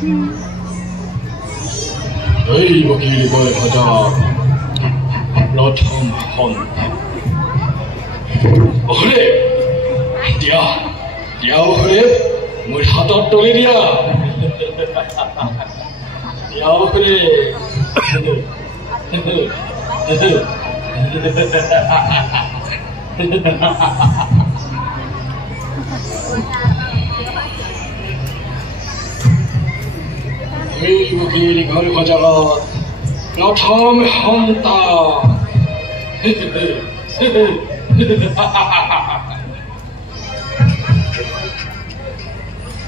এই বকিল গৈ ভজা প্ৰথম সন্তান অহৰে দিয়া দিয়া অহৰে মোৰ হাতত তুলি দিয়া দিয়া অহৰে এই বকিল ঘৰ ভজাত প্ৰথম সন্তান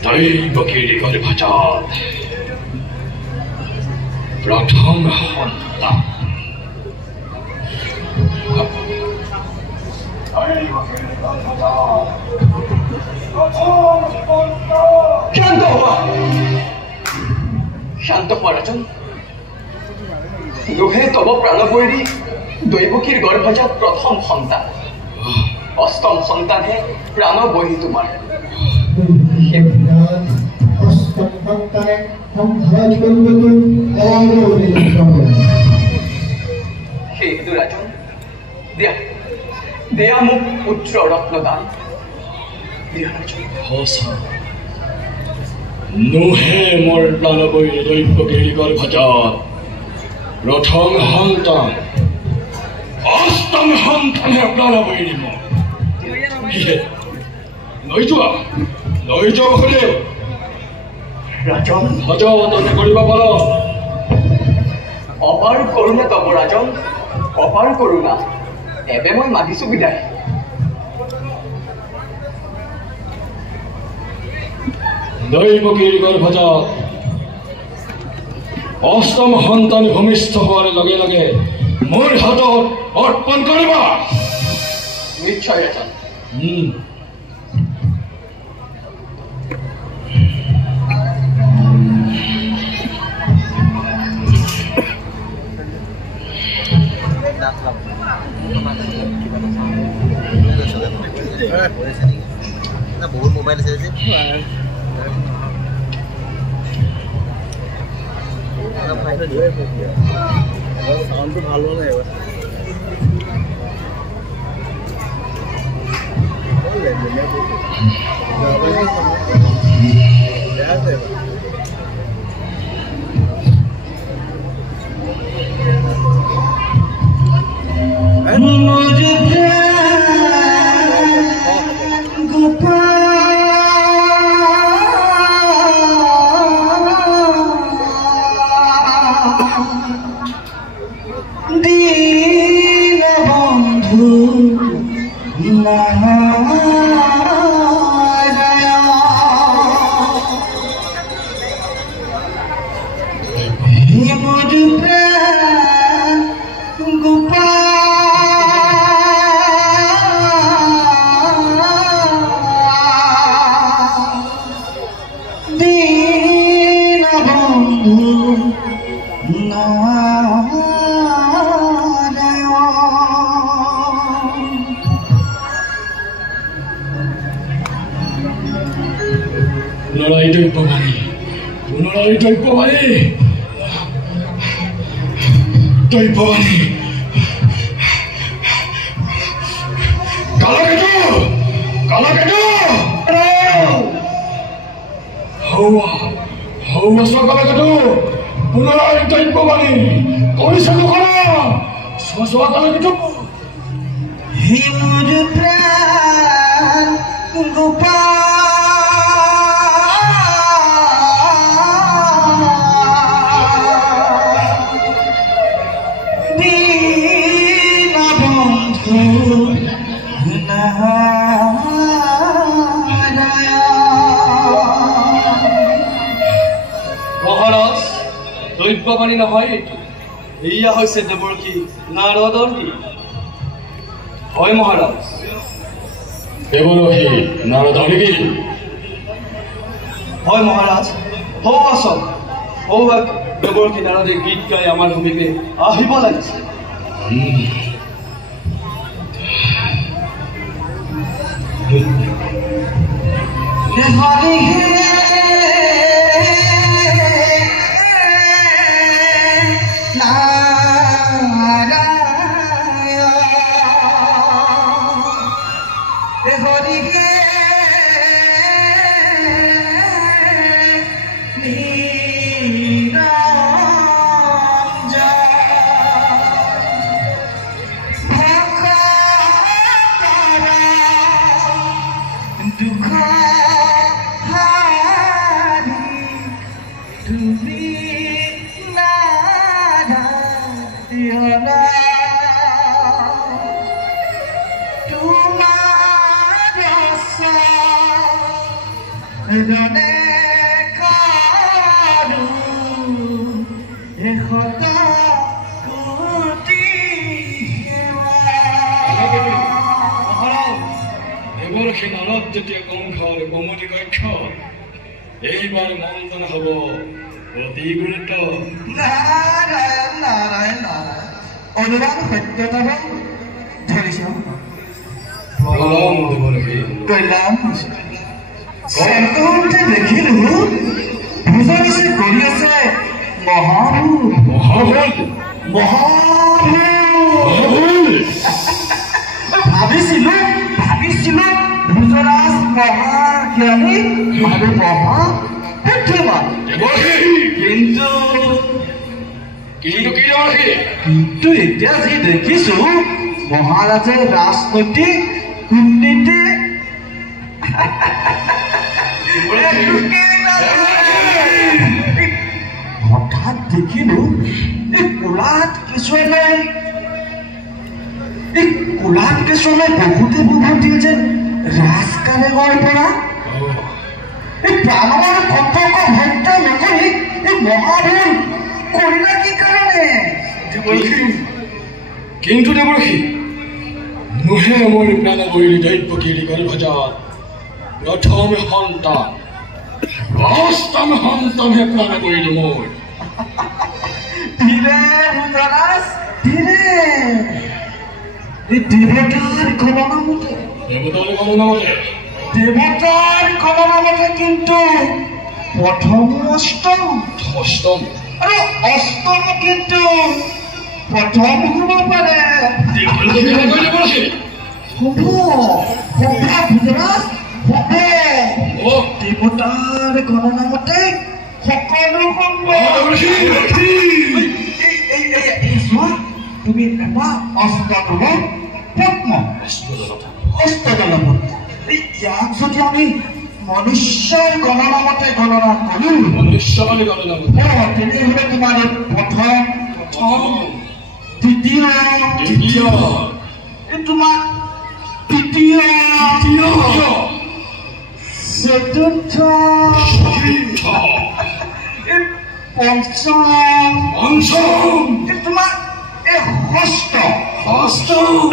তাই বকিল ঘৰ ভজাত প্ৰথম সন্তান শান্ত হওয়া শান্ত হওয়া রাজন লোহে তব প্রাণবৈরী দৈবকীর গর্ভজাত প্রথম সন্তান অষ্টম সন্তানহে প্রাণ বহি তোমার সেই হেতু রাজন দিয়া দিয়া মোক পুত্র রত্নদান দিয়া রাজন নোহে মোৰ প্ৰাণবৈৰী দৈবকীৰ গৰ্ভজাত প্ৰথম সন্তান অষ্টম সন্তানহে প্ৰাণবৈৰী মোৰ লৈ যোৱা হলে ৰাজন সযতনে কৰিব পাৰ অপাৰ কৰোণা তব ৰাজন অপাৰ কৰোণা এবে মই মাগিছো বিদায় দৈবকীৰ গৰ্ভজাত অষ্টম সন্তান ভূমিষ্ঠ হোৱাৰ লগে লগে মোৰ হাতত অৰ্পণ কৰিবা নিশ্চয় ৰাজন বহুত মোবাইল আছে যে সাউন্ডটো ভাল হোৱা নাই দৈববাণী কালাকেতু কালাকেতু পুনরায় দৈববাণী কইছে লোকরা সসোয়া কালাকেতু হিমুর প্রাণ গোপাল মহারাজ দৈববাণী নহয় এয়া হৈছে দেৱৰ্ষী নাৰদৰ গীত হয় মহাৰাজ দেৱৰ্ষী নাৰদৰ গীত হয় মহাৰাজ হৌ আচল হৌ দেৱৰ্ষী নাৰদে গীত গাই আমাৰ ভূমিকে আহিব লাগিছে হৰি তোমাৰ ৰনে কাৰো এশত কোটি এবাৰ সে নাৰদ যেতিয়া কংসৰ কমতি কক্ষ এইবাৰ মন্থন হব অতি গুৰুত্ব নাৰায়ণ নাৰায়ণ নাৰায়ণ অনুমান সত্যতা ধৰিছ প্ৰলম দেৱৰসী কল্যাণ চেণ্টতে দেখিলো ভুজনিছে কৰি আছে মহাভূত মহাভূত মহাভূত ভাবিছিলো ভুজৰাজ মহাজ্ঞানী আৰু মহাবুদ্ধিমান দেৱৰসী কিন্তু কি দেৱৰসী কিন্তু এতিয়া যি দেখিছো মহাৰাজে ৰাজনৈতিক কূটনীতি হঠাৎ দেখিলো এই কোলাত কিছুমানে বহুতে বুভা দিয়ে যে ৰাজকালেঙৰ পৰা এই প্ৰাণৰ সম্পৰ্ক হত্যা নকৰি এই মহাভূল কৰিলা কি কাৰণে দেৱৰসী কিন্তু দেৱৰসী নোহে মোৰ প্ৰাণবৈৰী দৈৱকীৰ গৰ্ভজাত প্ৰথম সন্তান অষ্টম সন্তানহে প্ৰাণবৈৰী মোৰ ধীৰে ভুজৰাজ ধীৰে এই দেৱতাৰ গণনা মতে কিন্তু প্ৰথম অষ্টম আৰু অষ্টম কিন্তু প্ৰথম হ'ব পাৰে হ'ব ভুজৰাজ হ'ব দেৱতাৰ গণনা মতে সকলো সম্ভৱ তুমি এটা অষ্টদল পদ্ম অষ্টদল ইয়াক যদি আমি মনুষ্যৰ গণনা মতে গণনা কৰো তেনেহলে তোমাৰ প্ৰথম দ্বিতীয় তোমাৰ তৃতীয় চতুৰ্থ পঞ্চম তোমাৰ এই সপ্তম অষ্টমে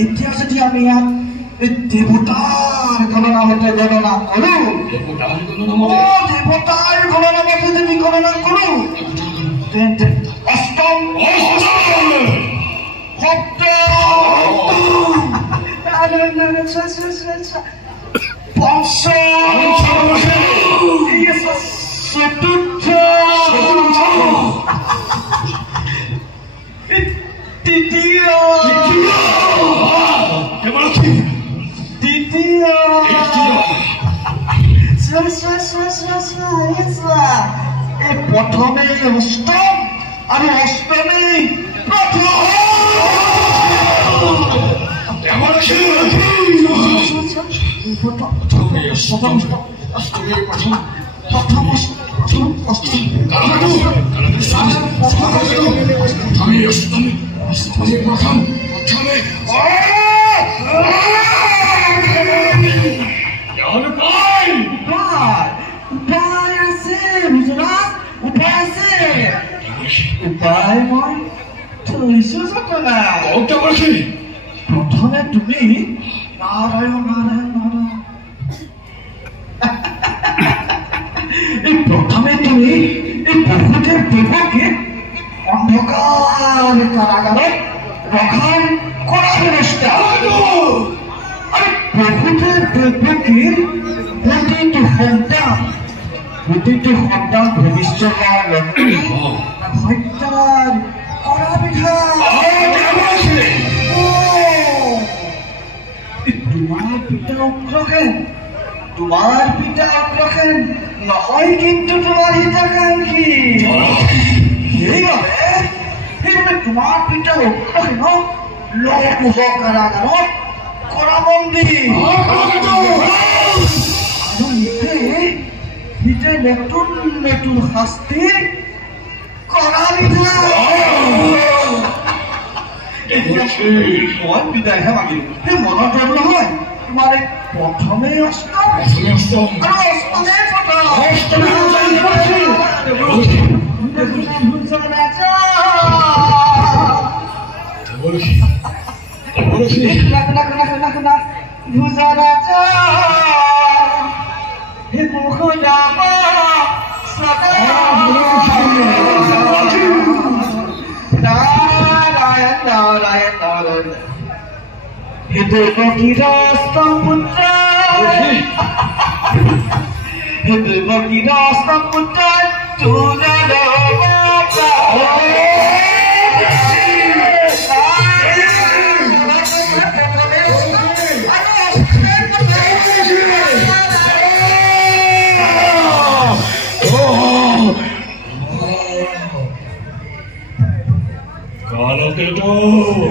এতিয়া যদি আমি ইয়াত দেৱতাৰ গণনা মতে গণনা কৰো দেৱতাৰ গণনা মতে যদি গণনা কৰো তেন্তে অষ্টম চতুৰ্থ তৃতীয় এই প্ৰথমে অষ্টম আৰু অষ্টমে উপায় মই থৈছো প্ৰথমে তুমি নাৰায়ণ নাৰায়ণ নাৰায়ণ এই প্ৰথমে তুমি এই বহুতে দেৱকীক অন্ধকাৰ কাৰাগাৰত ৰখাৰ কৰা ব্যৱস্থা আৰু বহুতে দেৱকীৰ প্ৰতিটো সন্তান ভৱিষ্যতৰ হত্যাৰ কৰা বিধান তোমাৰ পিতা অগ্ৰসেন নহয় কিন্তু তোমাৰ হিতাকাংক্ষী সেইবাবে তোমাৰ পিতা অগ্ৰসেনক লকুশ কাৰাগাৰত কৰা বন্দী আৰু বুদ্ধিতে নতুন নতুন শাস্তি কৰালি মই বিদায়হে মাগিলো সেই মনত ৰল নহয় তোমাৰ প্ৰথমে অষ্টম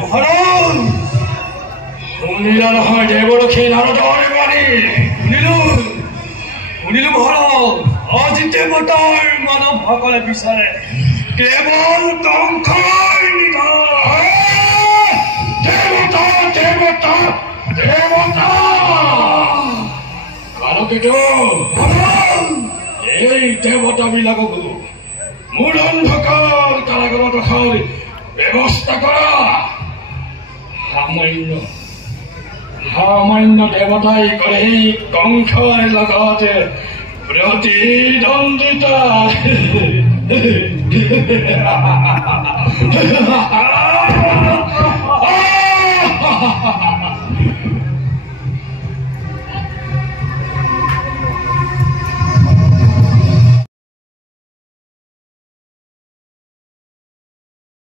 আৰু শুনিলা নহয় দেৱৰক্ষী নাৰদৰ বাণী শুনিলো মহাৰাজ আজি দেৱতাৰ মানৱসকলে বিচাৰে কেৱল কংসৰ নিধন দেৱতা দেৱতা দেৱতা কালকেতো এই দেৱতাবিলাকক মোৰ অন্ধকাৰ কাৰাগাৰত ৰখাৰ ব্যৱস্থা কৰা সামান্য দেৱতাই কৰে কংসৰ লগতে প্ৰতিদ্বন্দ্বিতা